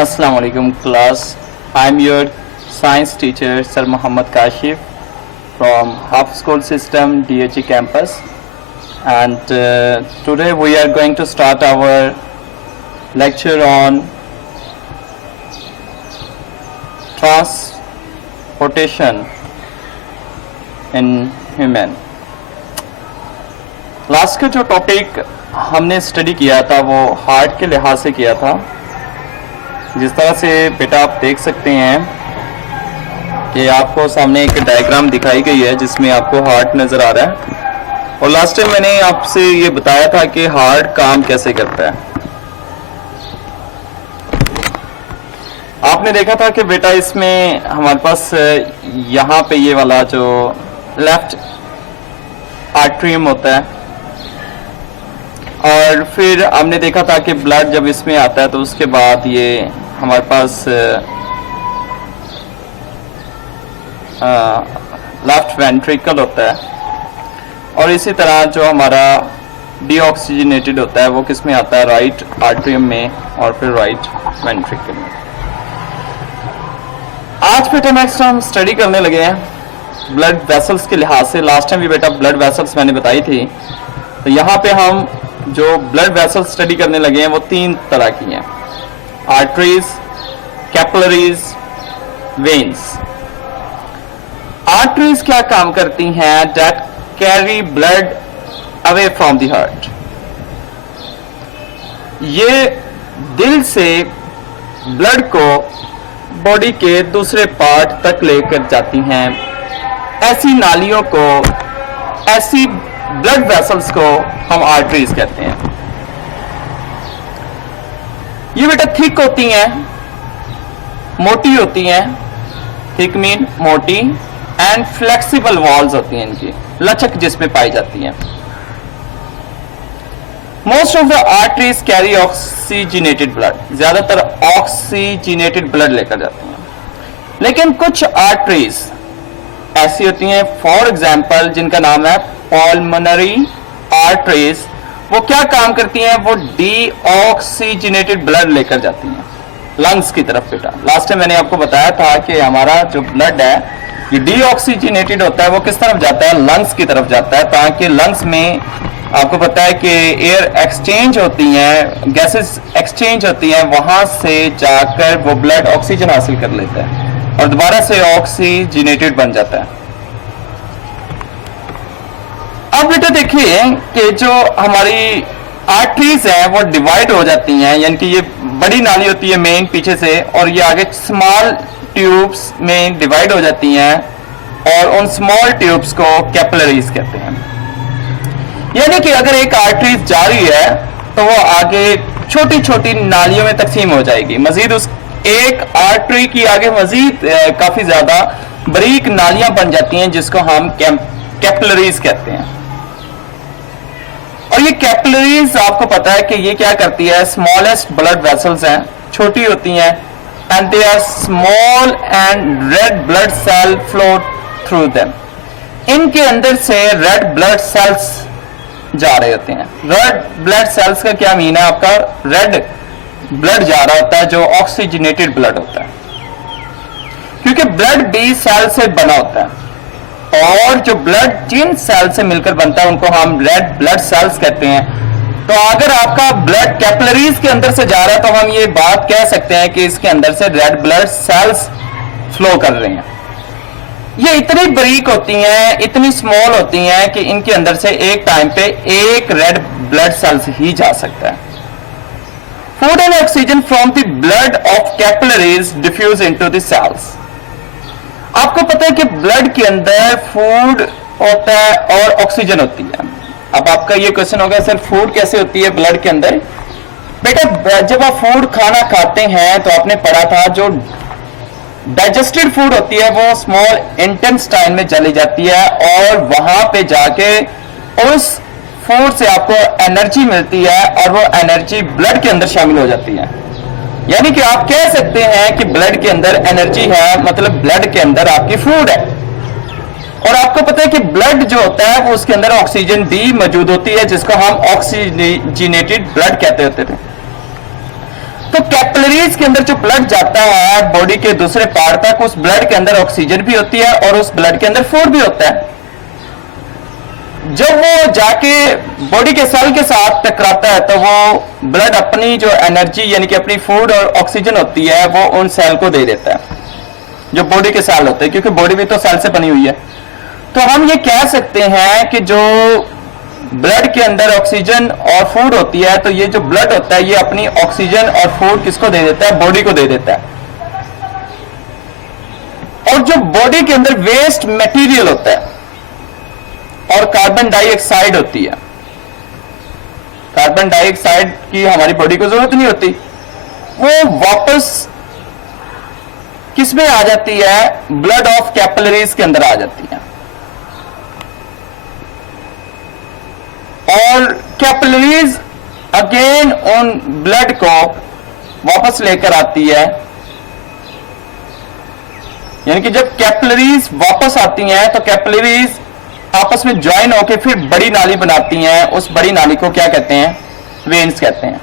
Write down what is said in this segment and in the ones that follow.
Assalamu alaikum class. I'm your science teacher Sir Muhammad Kashif from Half School System DHE campus, and today we are going to start our lecture on transportation in human. Last का जो topic हमने study किया था वो heart के लिहाज से किया था। जिस तरह से बेटा आप देख सकते हैं कि आपको सामने एक डायग्राम दिखाई गई है जिसमें आपको हार्ट नज़र आ रहा है, और लास्ट टाइम मैंने आपसे ये बताया था कि हार्ट काम कैसे करता है। आपने देखा था कि बेटा इसमें हमारे पास यहाँ पे ये वाला जो लेफ्ट आर्टरियम होता है, और फिर हमने देखा था कि ब्लड जब इसमें आता है तो उसके बाद ये हमारे पास लेफ्ट वेंट्रिकल होता है, और इसी तरह जो हमारा डीऑक्सीजनेटेड होता है वो किस में आता है, राइट आर्टरियम में और फिर राइट वेंट्रिकल में। आज बेटा नेक्स्ट हम स्टडी करने लगे हैं ब्लड वेसल्स के लिहाज से। लास्ट टाइम भी बेटा ब्लड वेसल्स मैंने बताई थी, तो यहाँ पे हम जो ब्लड वेसल स्टडी करने लगे हैं वो तीन तरह की हैं, आर्टरीज, कैपिलरीज, वेन्स। आर्टरीज क्या काम करती हैं? That carry blood away from the heart. ये दिल से ब्लड को बॉडी के दूसरे पार्ट तक लेकर जाती हैं। ऐसी नालियों को, ऐसी ब्लड वेसल्स को हम आर्टरीज कहते हैं। ये बेटा थिक होती हैं, मोटी होती हैं, थिक मीन मोटी, एंड फ्लेक्सिबल वॉल्स होती हैं, इनकी लचक जिसमें पाई जाती हैं। Most of the arteries carry oxygenated blood, ज्यादातर ऑक्सीजनेटेड ब्लड लेकर जाती हैं। लेकिन कुछ आर्टरीज ऐसी होती हैं, फॉर एग्जाम्पल जिनका नाम है पल्मोनरी आर्टरीज, वो क्या काम करती हैं? वो डीऑक्सीजनेटेड ब्लड लेकर जाती हैं लंग्स की तरफ। बेटा लास्ट टाइम मैंने आपको बताया था कि हमारा जो ब्लड है ये डीऑक्सीजनेटेड होता है, वो किस तरफ जाता है? लंग्स की तरफ जाता है, ताकि लंग्स में आपको पता है कि एयर एक्सचेंज होती हैं, गैसेस एक्सचेंज होती हैं, वहां से जाकर वो ब्लड ऑक्सीजन हासिल कर लेता है और दोबारा से ऑक्सीजनेटेड बन जाता है। अब बेटा देखिए कि जो हमारी आर्टरीज हैं वो डिवाइड हो जाती हैं, यानी कि ये बड़ी नाली होती है मेन पीछे से, और ये आगे स्मॉल ट्यूब्स में डिवाइड हो जाती हैं, और उन स्मॉल ट्यूब्स को कैपिलरीज कहते हैं। यानी कि अगर एक आर्टरीज जा रही है तो वो आगे छोटी छोटी नालियों में तकसीम हो जाएगी। मजीद उस एक आर्टरी की आगे मजीद काफी ज्यादा बारीक नालियां बन जाती हैं, जिसको हम कैपिलरीज कहते हैं। और ये कैपिलरीज आपको पता है कि ये क्या करती है? स्मॉलेस्ट ब्लड वेसल्स हैं, छोटी होती हैं, and they are small and red blood cell flow through them. इनके अंदर से रेड ब्लड सेल्स जा रहे होते हैं। रेड ब्लड सेल्स का क्या मीन है? आपका रेड ब्लड जा रहा होता है जो ऑक्सीजनेटेड ब्लड होता है, क्योंकि ब्लड बी सेल से बना होता है, और जो ब्लड जिन सेल से मिलकर बनता है उनको हम रेड ब्लड सेल्स कहते हैं। तो अगर आपका ब्लड कैपिलरीज के अंदर से जा रहा है तो हम ये बात कह सकते हैं कि इसके अंदर से रेड ब्लड सेल्स फ्लो कर रहे हैं। ये इतनी बारीक होती हैं, इतनी स्मॉल होती हैं कि इनके अंदर से एक टाइम पे एक रेड ब्लड सेल्स ही जा सकता है। Food and oxygen from the blood of capillaries diffuse into the cells. आपको पता है कि ब्लड के अंदर फूड होता है और ऑक्सीजन होती है। अब आपका ये क्वेश्चन होगा, सर फूड कैसे होती है ब्लड के अंदर? बेटा जब आप फूड खाना खाते हैं तो आपने पढ़ा था जो डाइजेस्टेड फूड होती है वो स्मॉल इंटेस्टाइन में चली जाती है, और वहां पे जाके उस फूड से आपको एनर्जी मिलती है, और वो एनर्जी ब्लड के अंदर शामिल हो जाती है। यानी कि आप कह सकते हैं कि ब्लड के अंदर एनर्जी है, मतलब ब्लड के अंदर आपकी फूड है। और आपको पता है कि ब्लड जो होता है वो उसके अंदर ऑक्सीजन डी मौजूद होती है, जिसको हम ऑक्सीजनेटेड ब्लड कहते होते थे। तो कैपिलरीज के अंदर जो ब्लड जाता है बॉडी के दूसरे पार्ट तक, उस ब्लड के अंदर ऑक्सीजन भी होती है और उस ब्लड के अंदर फूड भी होता है। जब वो जाके बॉडी के सेल के साथ टकराता है तो वो ब्लड अपनी जो एनर्जी यानी कि अपनी फूड और ऑक्सीजन होती है वो उन सेल को दे देता है, जो बॉडी के सेल होते हैं, क्योंकि बॉडी भी तो सेल से बनी हुई है। तो हम ये कह सकते हैं कि जो ब्लड के अंदर ऑक्सीजन और फूड होती है, तो ये जो ब्लड होता है ये अपनी ऑक्सीजन और फूड किसको दे देता है? बॉडी को दे देता है। और जो बॉडी के अंदर वेस्ट मटेरियल होता है और कार्बन डाइऑक्साइड होती है, कार्बन डाइऑक्साइड की हमारी बॉडी को जरूरत नहीं होती, वो वापस किसमें आ जाती है? ब्लड ऑफ कैपिलरीज के अंदर आ जाती है। और कैपिलरीज अगेन उन ब्लड को वापस लेकर आती है, यानी कि जब कैपिलरीज वापस आती हैं तो कैपिलरीज आपस में ज्वाइन होकर फिर बड़ी नाली बनाती हैं। उस बड़ी नाली को क्या कहते हैं? वेन्स कहते हैं।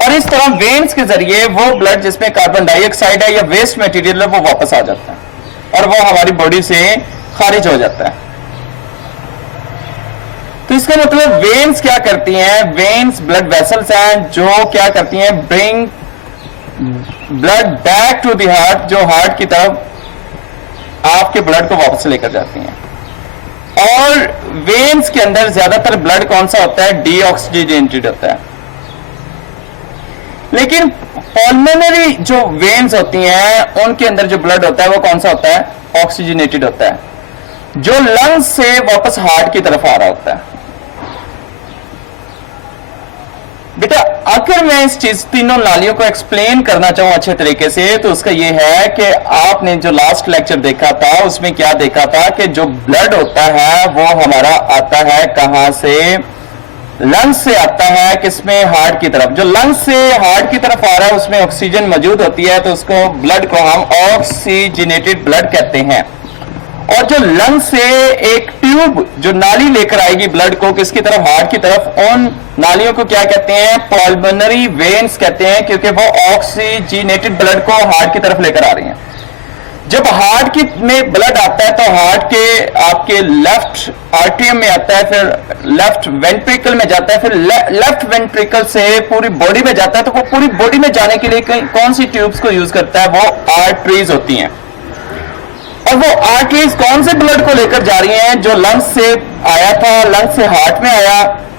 और इस तरह वेन्स के जरिए वो ब्लड जिसमें कार्बन डाइऑक्साइड है या वेस्ट मटेरियल है वो वापस आ जाता है और वो हमारी बॉडी से खारिज हो जाता है। तो इसका मतलब वेन्स क्या करती हैं? वेन्स ब्लड वेसल्स हैं जो क्या करती हैं? Bring blood back to the heart, जो हार्ट की तरफ आपके ब्लड को वापस लेकर जाती हैं। और वेन्स के अंदर ज्यादातर ब्लड कौन सा होता है? डीऑक्सीजनेटेड होता है। लेकिन पल्मोनरी जो वेन्स होती हैं उनके अंदर जो ब्लड होता है वो कौन सा होता है? ऑक्सीजनेटेड होता है, जो लंग्स से वापस हार्ट की तरफ आ रहा होता है। बेटा अगर मैं इस चीज तीनों नालियों को एक्सप्लेन करना चाहूं अच्छे तरीके से तो उसका यह है कि आपने जो लास्ट लेक्चर देखा था उसमें क्या देखा था कि जो ब्लड होता है वो हमारा आता है कहां से? लंग्स से आता है। किसमें? हार्ट की तरफ। जो लंग्स से हार्ट की तरफ आ रहा है उसमें ऑक्सीजन मौजूद होती है तो उसको ब्लड को हम ऑक्सीजनेटेड ब्लड कहते हैं। और जो लंग से एक ट्यूब जो नाली लेकर आएगी ब्लड को किसकी तरफ? हार्ट की तरफ। उन नालियों को क्या कहते हैं? पल्मोनरी वेन्स कहते हैं, क्योंकि वो ऑक्सीजनेटेड ब्लड को हार्ट की तरफ लेकर आ रही हैं। जब हार्ट की में ब्लड आता है तो हार्ट के आपके लेफ्ट आर्टरियम में आता है, फिर लेफ्ट वेंट्रिकल में जाता है, फिर लेफ्ट वेंट्रिकल से पूरी बॉडी में जाता है। तो वो पूरी बॉडी में जाने के लिए कौन सी ट्यूब्स को यूज करता है? वो आर्टरीज होती हैं। और वो आर्टरीज कौन से ब्लड को लेकर जा रही हैं? जो लंग्स से आया था, लंग्स से हार्ट में आया,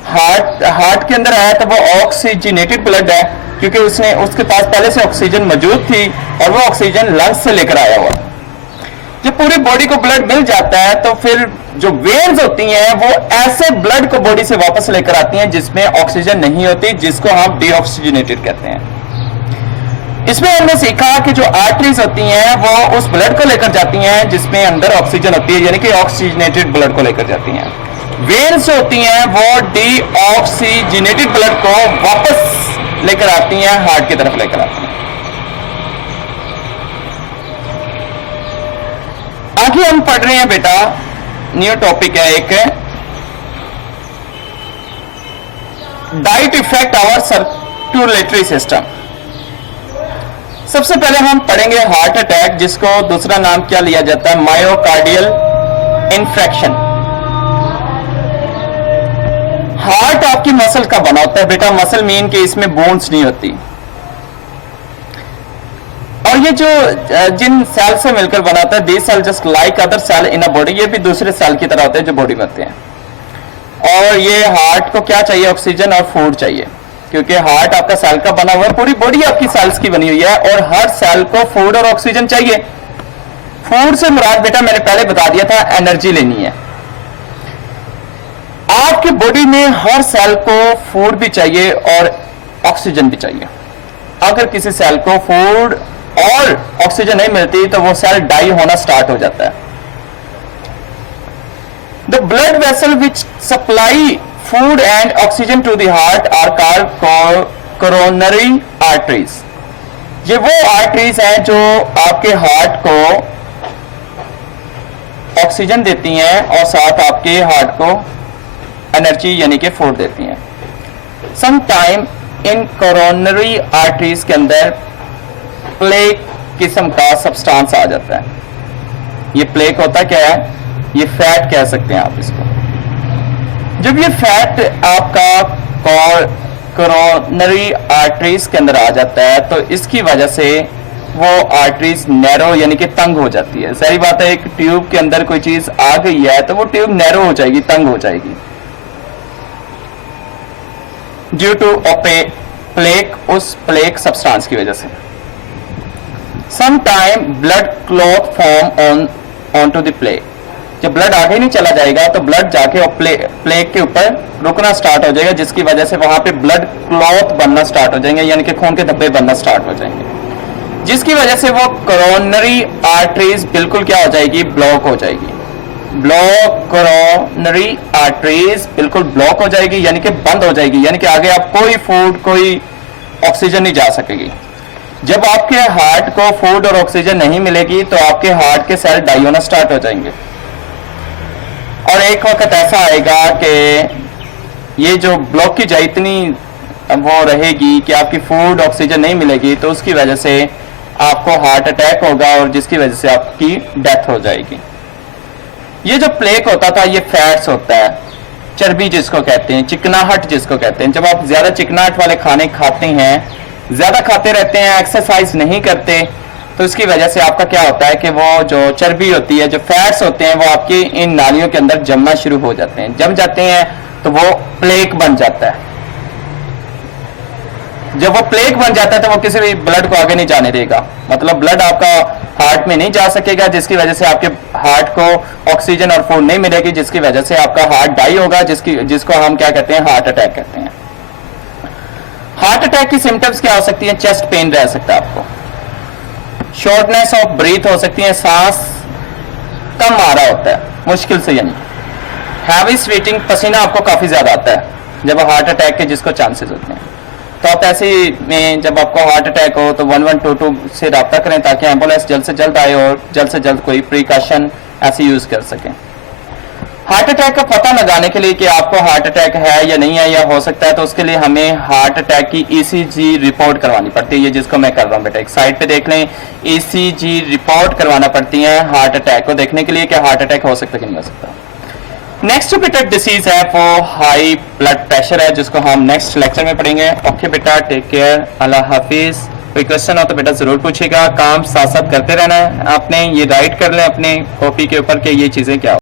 हार्ट के अंदर आया, तो वो ऑक्सीजनेटेड ब्लड है, क्योंकि उसके पास पहले से ऑक्सीजन मौजूद थी और वो ऑक्सीजन लंग्स से लेकर आया हुआ। जब पूरी बॉडी को ब्लड मिल जाता है तो फिर जो वेन्स होती हैं वो ऐसे ब्लड को बॉडी से वापस लेकर आती हैं जिसमें ऑक्सीजन नहीं होती, जिसको हम डीऑक्सीजनेटेड कहते हैं। इसमें हमने सीखा कि जो आर्टरीज होती हैं वो उस ब्लड को लेकर जाती हैं जिसमें अंदर ऑक्सीजन होती है, यानी कि ऑक्सीजनेटेड ब्लड को लेकर जाती हैं। वेन्स जो होती हैं वो डीऑक्सीजनेटेड ब्लड को वापस लेकर आती हैं, हार्ट की तरफ लेकर आती हैं। आगे हम पढ़ रहे हैं बेटा, न्यू टॉपिक है एक, diet effect our circulatory system. सबसे पहले हम पढ़ेंगे हार्ट अटैक, जिसको दूसरा नाम क्या लिया जाता है? Myocardial infarction. हार्ट आपकी मसल का बना होता है बेटा, मसल मीन कि इसमें बोन्स नहीं होती। और ये जो जिन सेल से मिलकर बना होता है, this cell just like other cell in a body, ये भी दूसरे सेल की तरह होते हैं जो बॉडी में होते हैं। और ये हार्ट को क्या चाहिए? ऑक्सीजन और फूड चाहिए, क्योंकि हार्ट आपका सेल का बना हुआ है, पूरी बॉडी आपकी सेल्स की बनी हुई है और हर सेल को फूड और ऑक्सीजन चाहिए। फूड से मुराद बेटा मैंने पहले बता दिया था, एनर्जी लेनी है। आपकी बॉडी में हर सेल को फूड भी चाहिए और ऑक्सीजन भी चाहिए। अगर किसी सेल को फूड और ऑक्सीजन नहीं मिलती तो वो सेल डाई होना स्टार्ट हो जाता है। The blood vessel which supply food and oxygen to the heart are called coronary arteries। ये वो आर्टरीज हैं जो आपके हार्ट को ऑक्सीजन देती हैं और साथ आपके हार्ट को एनर्जी यानी कि फूड देती हैं। Sometime इन कोरोनरी आर्टरीज के अंदर प्लेक किस्म का सब्सटेंस आ जाता है। ये प्लेक होता क्या है? ये फैट कह सकते हैं आप इसको। जब ये फैट आपका कोरोनरी आर्टरीज के अंदर आ जाता है तो इसकी वजह से वो आर्टरीज नैरो यानी कि तंग हो जाती है। सही बात है, एक ट्यूब के अंदर कोई चीज आ गई है तो वो ट्यूब नैरो हो जाएगी, तंग हो जाएगी ड्यू टू प्लेक, उस प्लेक सब्सटेंस की वजह से। Some time blood clot form on to the plaque. जब ब्लड आगे नहीं चला जाएगा तो ब्लड जाके प्लेक के ऊपर रुकना स्टार्ट हो जाएगा, जिसकी वजह से वहां पे ब्लड क्लॉट बनना स्टार्ट हो जाएंगे, यानी कि खून के धब्बे बनना स्टार्ट हो जाएंगे, जिसकी वजह से वो कोरोनरी आर्टरीज बिल्कुल क्या हो जाएगी? ब्लॉक हो जाएगी। कोरोनरी आर्टरीज बिल्कुल ब्लॉक हो जाएगी, यानी कि बंद हो जाएगी, यानी कि आगे आप कोई फूड, कोई ऑक्सीजन नहीं जा सकेगी। जब आपके हार्ट को फूड और ऑक्सीजन नहीं मिलेगी तो आपके हार्ट के सेल डाई होना स्टार्ट हो जाएंगे, और एक वक्त ऐसा आएगा कि ये जो ब्लॉक की जाए इतनी वो रहेगी कि आपकी फूड ऑक्सीजन नहीं मिलेगी, तो उसकी वजह से आपको हार्ट अटैक होगा और जिसकी वजह से आपकी डेथ हो जाएगी। ये जो प्लेक होता था ये फैट्स होता है, चर्बी जिसको कहते हैं, चिकनाहट जिसको कहते हैं। जब आप ज्यादा चिकनाहट वाले खाने खाते हैं, ज्यादा खाते रहते हैं, एक्सरसाइज नहीं करते, तो इसकी वजह से आपका क्या होता है कि वो जो चर्बी होती है, जो फैट्स होते हैं, वो आपकी इन नालियों के अंदर जमना शुरू हो जाते हैं। जम जाते हैं तो वो प्लेक बन जाता है। जब वो प्लेक बन जाता है तो वो किसी भी ब्लड को आगे नहीं जाने देगा, मतलब ब्लड आपका हार्ट में नहीं जा सकेगा, जिसकी वजह से आपके हार्ट को ऑक्सीजन और फूड नहीं मिलेगी, जिसकी वजह से आपका हार्ट डाई होगा, जिसको हम क्या कहते हैं? हार्ट अटैक कहते हैं। हार्ट अटैक की सिम्टम्स क्या हो सकती है? चेस्ट पेन रह सकता है आपको, शॉर्टनेस ऑफ ब्रीथ हो सकती है, सांस कम आ रहा होता है मुश्किल से, यानी हैवी स्वेटिंग, पसीना आपको काफी ज्यादा आता है जब हार्ट अटैक के जिसको चांसेस होते हैं। तो आप ऐसे में जब आपको हार्ट अटैक हो तो 1122 से रब्ता करें ताकि एम्बुलेंस जल्द से जल्द आए और जल्द से जल्द कोई प्रिकॉशन ऐसे यूज कर सकें। हार्ट अटैक का पता लगाने के लिए कि आपको हार्ट अटैक है या नहीं है या हो सकता है, तो उसके लिए हमें हार्ट अटैक की ईसीजी रिपोर्ट करवानी पड़ती है। ये जिसको मैं कर रहा हूँ बेटा, एक साइड पे देख लें, ईसीजी रिपोर्ट करवाना पड़ती है हार्ट अटैक को देखने के लिए कि हार्ट अटैक हो सकता है कि नहीं हो सकता। नेक्स्ट बेटा डिसीज है वो हाई ब्लड प्रेशर है, जिसको हम नेक्स्ट लेक्चर में पढ़ेंगे। ओके बेटा, टेक केयर, अल्लाह हाफिज। कोई क्वेश्चन हो तो बेटा जरूर पूछिएगा। काम साथ साथ करते रहना है आपने, ये राइट कर लें अपने कॉपी के ऊपर कि ये चीजें क्या हो